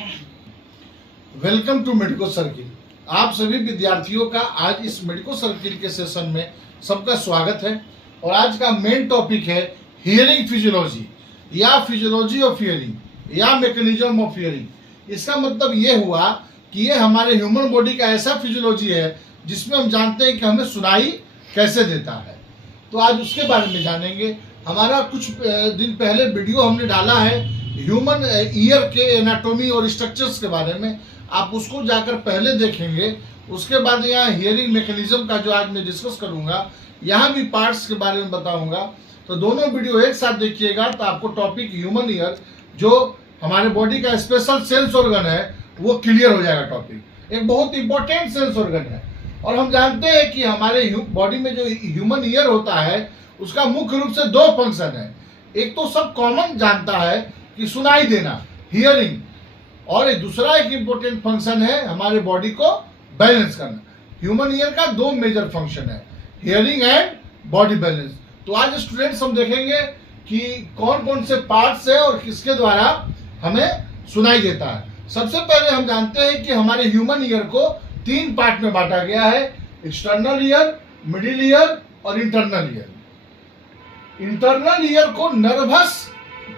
Welcome to medico circle. आप सभी विद्यार्थियों का आज इस मेडिको सर्किल के सेशन में सबका स्वागत है। और आज का मेन टॉपिक है हियरिंग फिजियोलॉजी या फिजियोलॉजी ऑफ हियरिंग या मैकेनिज्म ऑफ हियरिंग। इसका मतलब ये हुआ कि ये हमारे ह्यूमन बॉडी का ऐसा फिजियोलॉजी है जिसमें हम जानते हैं कि हमें सुनाई कैसे देता है। तो आज उसके बारे में जानेंगे। हमारा कुछ दिन पहले वीडियो हमने डाला है ह्यूमन ईयर के एनाटॉमी और स्ट्रक्चर्स के बारे में, आप उसको जाकर पहले देखेंगे। उसके बाद यहाँ हियरिंग मैकेनिज्म का जो आज मैं डिस्कस करूँगा, यहाँ भी पार्ट्स के बारे में बताऊँगा। तो दोनों वीडियो एक साथ देखिएगा तो आपको टॉपिक ह्यूमन ईयर जो हमारे बॉडी का स्पेशल सेंस ऑर्गन है वो क्लियर हो जाएगा। टॉपिक एक बहुत इंपॉर्टेंट सेंस ऑर्गन है और हम जानते हैं कि हमारे बॉडी में जो ह्यूमन ईयर होता है उसका मुख्य रूप से दो फंक्शन है। एक तो सब कॉमन जानता है कि सुनाई देना, हियरिंग, और एक दूसरा एक इंपॉर्टेंट फंक्शन है हमारे बॉडी को बैलेंस करना। ह्यूमन ईयर का दो मेजर फंक्शन है, हियरिंग एंड बॉडी बैलेंस। तो आज स्टूडेंट्स हम देखेंगे कि कौन कौन से पार्ट्स है और किसके द्वारा हमें सुनाई देता है। सबसे पहले हम जानते हैं कि हमारे ह्यूमन ईयर को तीन पार्ट में बांटा गया है, एक्सटर्नल ईयर, मिडिल ईयर और इंटरनल ईयर। इंटरनल ईयर को nervous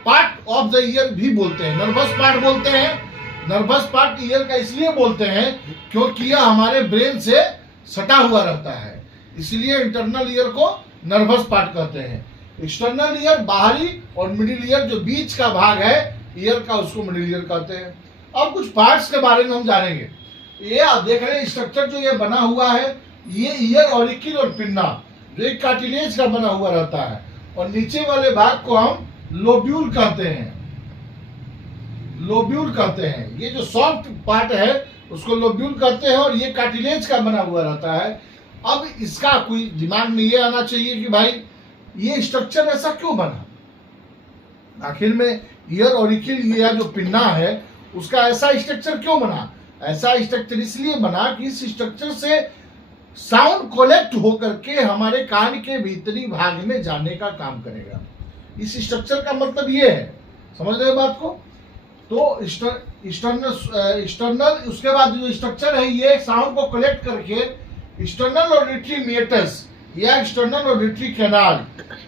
part of the year भी बोलते हैं, नर्वस पार्ट बोलते हैं। नर्वस पार्ट ईयर का इसलिए बोलते हैं क्योंकि यह हमारे ब्रेन से सटा हुआ रहता है, इसलिए इंटरनल ईयर को नर्वस पार्ट कहते हैं। एक्सटर्नल ईयर बाहरी और मिडिल ईयर जो बीच का भाग है ईयर का, उसको मिडिल ईयर कहते हैं। अब कुछ पार्ट्स के बारे में हम जानेंगे। ये आप देख रहे हैं स्ट्रक्चर जो ये बना हुआ है, ये ईयर ऑरिकिल और पिन्ना जो एक कार्टिलेज का बना हुआ रहता है, और नीचे वाले भाग को हम लोब्यूल कहते हैं, लोब्यूल कहते हैं। ये जो सॉफ्ट पार्ट है उसको लोब्यूल कहते हैं और ये कार्टिलेज का बना हुआ रहता है। अब इसका कोई दिमाग में ये आना चाहिए कि भाई ये स्ट्रक्चर ऐसा क्यों बना, आखिर में ईयर ऑरिकिल या जो पिन्ना है उसका ऐसा स्ट्रक्चर क्यों बना। ऐसा स्ट्रक्चर इसलिए बना कि इस स्ट्रक्चर से साउंड कलेक्ट होकर के हमारे कान के भीतरी भाग में जाने का काम करेगा। इस स्ट्रक्चर का मतलब ये है, समझ रहे बात को। तो एक्सटर्नल उसके बाद जो स्ट्रक्चर है ये साउंड को कलेक्ट करके एक्सटर्नल ऑडिटरी मीटर्स या external auditory canal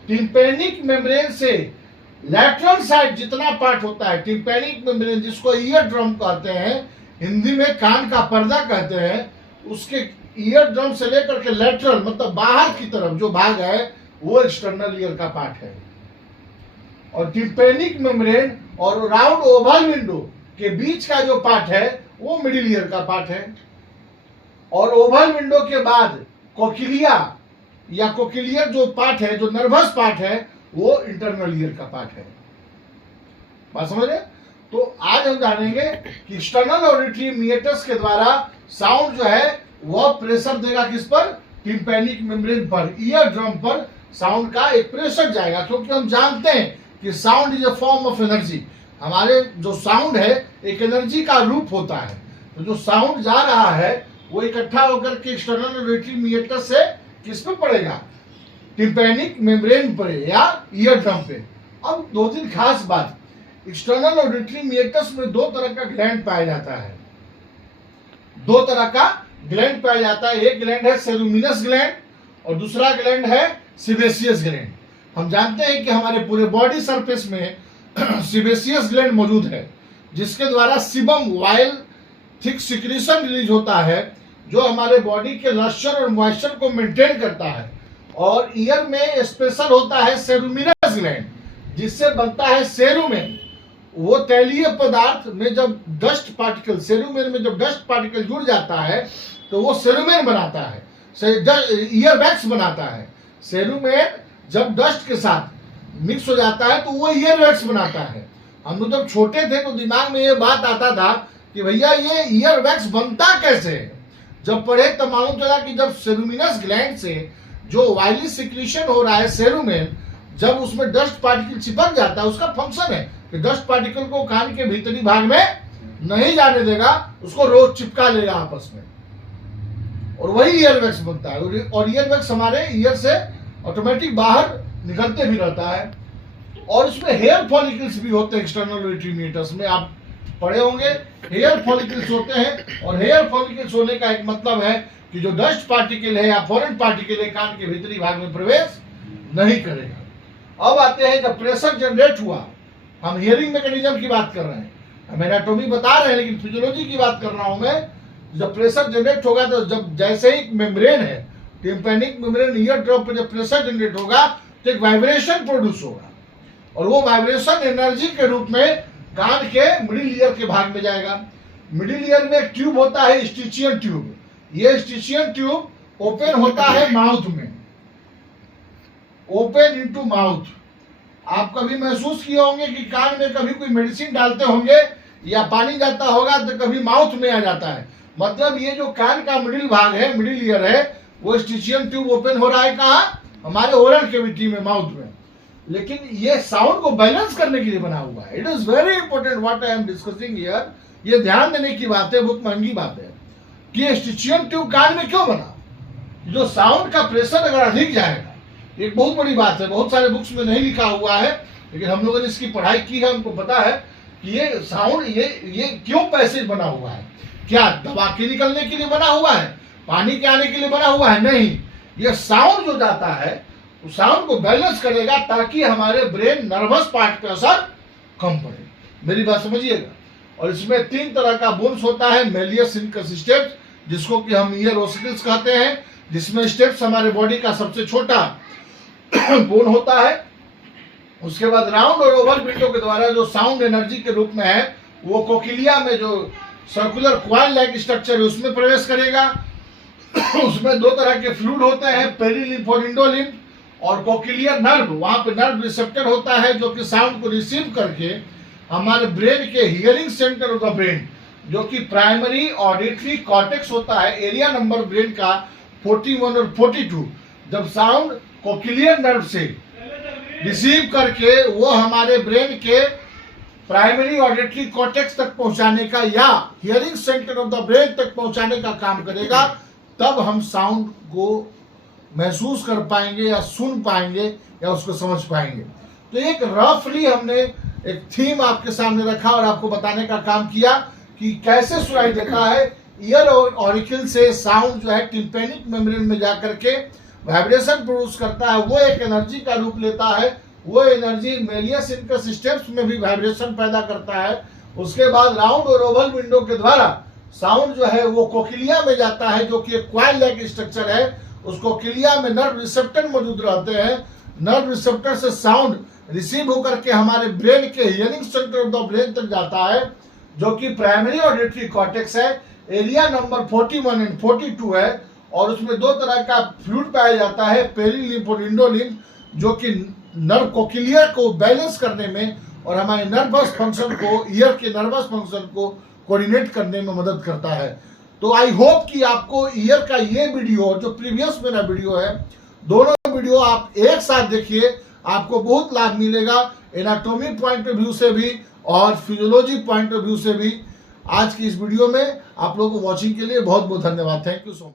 tympanic membrane से लैटरल साइड जितना पार्ट होता है, टिम्पैनिक मेम्ब्रेन जिसको ईयर ड्रम कहते हैं, हिंदी में कान का पर्दा कहते हैं, उसके ईयर ड्रम से लेकर के लेटरल मतलब बाहर की तरफ जो भाग है वो एक्सटर्नल ईयर का पार्ट है। और टिम्पैनिक मेम्ब्रेन और राउंड ओवल विंडो के बीच का जो पार्ट है वो मिडिल ईयर का पार्ट है। और ओवल विंडो के बाद कोकिलिया या कोकिलियर जो पार्ट है, जो नर्वस पार्ट है, वो इंटरनल ईयर का पार्ट है। बात समझ रहे? तो आज हम जानेंगे कि एक्सटर्नल ऑडिटरी मीटर्स के द्वारा साउंड जो है वह प्रेशर देगा किस पर, टिम्पैनिक मेम्ब्रेन पर, ईयर ड्रम पर साउंड का एक प्रेशर जाएगा। क्योंकि हम जानते हैं कि sound is a form of energy. हमारे जो साउंड है एक एनर्जी का रूप होता है। तो जो साउंड जा रहा है वो इकट्ठा होकर के एक्सटर्नल ऑडिटरी मीटर से किस पे पड़ेगा, टिम्पैनिक मेम्ब्रेन पर या ईयर ड्रम पे। अब दो तीन खास बात, एक्सटर्नल ऑडिटरी मीटर्स में दो तरह का ग्लैंड पाया जाता है, दो तरह का ग्लैंड पाया जाता है। एक ग्लैंड है सेरुमिनस ग्लैंड और दूसरा ग्लैंड है सीबेशियस ग्लैंड। हम जानते हैं कि हमारे पूरे बॉडी सरफेस में सीबेशियस ग्लैंड मौजूद है जिसके द्वारा sebum while thick secretion release होता है जो हमारे बॉडी के लश्चर और मॉइस्चर को मेंटेन करता है। और ईयर में स्पेशल होता है सेरुमिनस ग्लैंड जिससे बनता है सेरुमेन। वो तैलीय पदार्थ में जब डस्ट पार्टिकल, सेरुमेन में जब डस्ट पार्टिकल जुड़ जाता है तो वो सेरुमेन बनाता है, ईयर वैक्स बनाता है। सेरुमेन जब डस्ट के साथ मिक्स हो जाता है तो वो ईयर वैक्स बनाता है। हम लोग जब छोटे थे तो दिमाग में ये बात आता था कि भैया ये ईयर वैक्स बनता कैसे है। जब पढ़े तब मालूम चला कि जब सेरुमिनस ग्लैंड से जो वायली सिक्रीशन हो रहा है सेरुमेन, जब उसमें डस्ट पार्टिकल चिपक जाता है, उसका फंक्शन है कि डस्ट पार्टिकल को कान के भीतरी भाग में नहीं जाने देगा, उसको रोज चिपका लेगा आपस में, और वही ईयर वैक्स बनता है। और ईयर वैक्स हमारे ईयर से ऑटोमेटिक बाहर निकलते भी रहता है। और उसमें हेयर फॉलिकल्स भी होते हैं एक्सटर्नल ऑडिटरी मीटर्स में, आप पढ़े होंगे, हेयर फॉलिकल्स होते हैं। और हेयर फॉलिकल्स होने का एक मतलब है कि जो डस्ट पार्टिकल है या फॉरेन पार्टिकल है कान के भीतरी भाग में प्रवेश नहीं करेगा। अब आते हैं जब प्रेशर जनरेट हुआ, हम हियरिंग मैकेनिज्म की बात कर रहे हैं, हम एनाटॉमी बता रहे हैं लेकिन फिजियोलॉजी की बात कर रहा हूं मैं। जब प्रेशर जनरेट होगा तो जब जैसे ही मेम्ब्रेन है, टिम्पैनिक मेम्ब्रेन ईयर ड्रॉप पर जब प्रेशर जनरेट होगा तो एक वाइब्रेशन प्रोड्यूस होगा और वो वाइब्रेशन एनर्जी के रूप में कान के मिडिल ईयर के भाग में जाएगा। मिडिल ईयर में एक ट्यूब होता है स्टिचियन ट्यूब, ये स्टिचियन ट्यूब ओपन होता है माउथ में, ओपन इनटू माउथ। आप कभी महसूस किए होंगे कि कान में कभी कोई मेडिसिन डालते होंगे या पानी जाता होगा तो कभी माउथ में आ जाता है, मतलब ये जो कान का मिडिल भाग है, मिडिल ईयर है, वो स्टिचियन ट्यूब ओपन हो रहा है कहाँ, हमारे ओरल कैविटी में, माउथ में। लेकिन ये साउंड को बैलेंस करने के लिए बना हुआ है। It is very important what I am discussing here. ये ध्यान देने की बात है, बहुत महंगी बात है कि स्टिचियन ट्यूब कान में क्यों बना। जो साउंड का प्रेशर अगर अधिक जाएगा, एक बहुत बड़ी बात है, बहुत सारे बुक्स में नहीं लिखा हुआ है लेकिन हम लोगों ने इसकी पढ़ाई की है, हमको पता है कि ये साउंड ये क्यों पैसेज बना हुआ है। क्या दवा के निकलने के लिए बना हुआ है, पानी के आने के लिए बना हुआ है? नहीं, ये साउंड जो जाता है उस साउंड को बैलेंस करेगा ताकि हमारे ब्रेन नर्वस पार्ट पे असर कम पड़े। मेरी बात समझिएगा। और इसमें 3 तरह का बोन्स होता है, मेलियस इनकस स्टेप्स, जिसको कि हम ईयर ओसिकल्स कहते हैं, जिसमें स्टेप्स हमारे बॉडी का सबसे छोटा बोन होता है। उसके बाद राउंड और ओवल विंडो के द्वारा जो साउंड एनर्जी के रूप में है वो कोकिलिया में जो सर्कुलर क्वाइल लाइक स्ट्रक्चर है उसमें प्रवेश करेगा। उसमें 2 तरह के फ्लूइड होते हैं, पेरिलिम्फ और इंडोलिम्फ। और कोकिलियर नर्व, वहां पे नर्व रिसेप्टर होता है जो कि साउंड को रिसीव करके हमारे ब्रेन के hearing centre of the brain, जो कि प्राइमरी ऑडिटरी कॉर्टेक्स होता है, एरिया नंबर ब्रेन का 41 और 42, जब साउंड कोकिलियर नर्व से रिसीव करके वो हमारे ब्रेन के प्राइमरी ऑडिटरी कॉर्टेक्स तक पहुंचाने का या hearing centre of the brain तक पहुंचाने का काम करेगा, तब हम साउंड को महसूस कर पाएंगे या सुन पाएंगे या उसको समझ पाएंगे। तो एक रफली हमने एक थीम आपके सामने रखा और आपको बताने का काम किया कि कैसे सुनाई देता है। ईयर और ऑरिकल से साउंड जो है टिम्पैनिक मेम्ब्रेन में जाकर के वाइब्रेशन प्रोड्यूस करता है, वो एक एनर्जी का रूप लेता है, वो एनर्जी मेलियस इनकस स्टेप्स में भी वाइब्रेशन पैदा करता है। उसके बाद राउंड और ओवल विंडो के द्वारा साउंड जो है वो कोकिलिया में जाता है, जो कि एक क्वाइल लाइक स्ट्रक्चर है। उस कोकिलिया में नर्व रिसेप्टर मौजूद रहते हैं, नर्व रिसेप्टर से साउंड रिसीव होकर के हमारे ब्रेन के hearing centre of the brain तक जाता है, जो कि प्राइमरी ऑडिटरी कॉर्टेक्स है, एरिया नंबर 41 एंड 42 है। और उसमें 2 तरह का फ्लूइड पाया जाता है, पेरिलिम्फ और इंडोलिम्फ, जो कि नर्व कोकिलियर को बैलेंस करने में और हमारे नर्वस फंक्शन को, ईयर के नर्वस फंक्शन को कोऑर्डिनेट करने में मदद करता है। तो आई होप कि आपको ईयर का ये वीडियो और जो प्रीवियस मेरा वीडियो है, दोनों वीडियो आप एक साथ देखिए, आपको बहुत लाभ मिलेगा, एनाटॉमी पॉइंट ऑफ व्यू से भी और फिजियोलॉजी पॉइंट ऑफ व्यू से भी। आज की इस वीडियो में आप लोगों को वॉचिंग के लिए बहुत बहुत धन्यवाद। Thank you so much.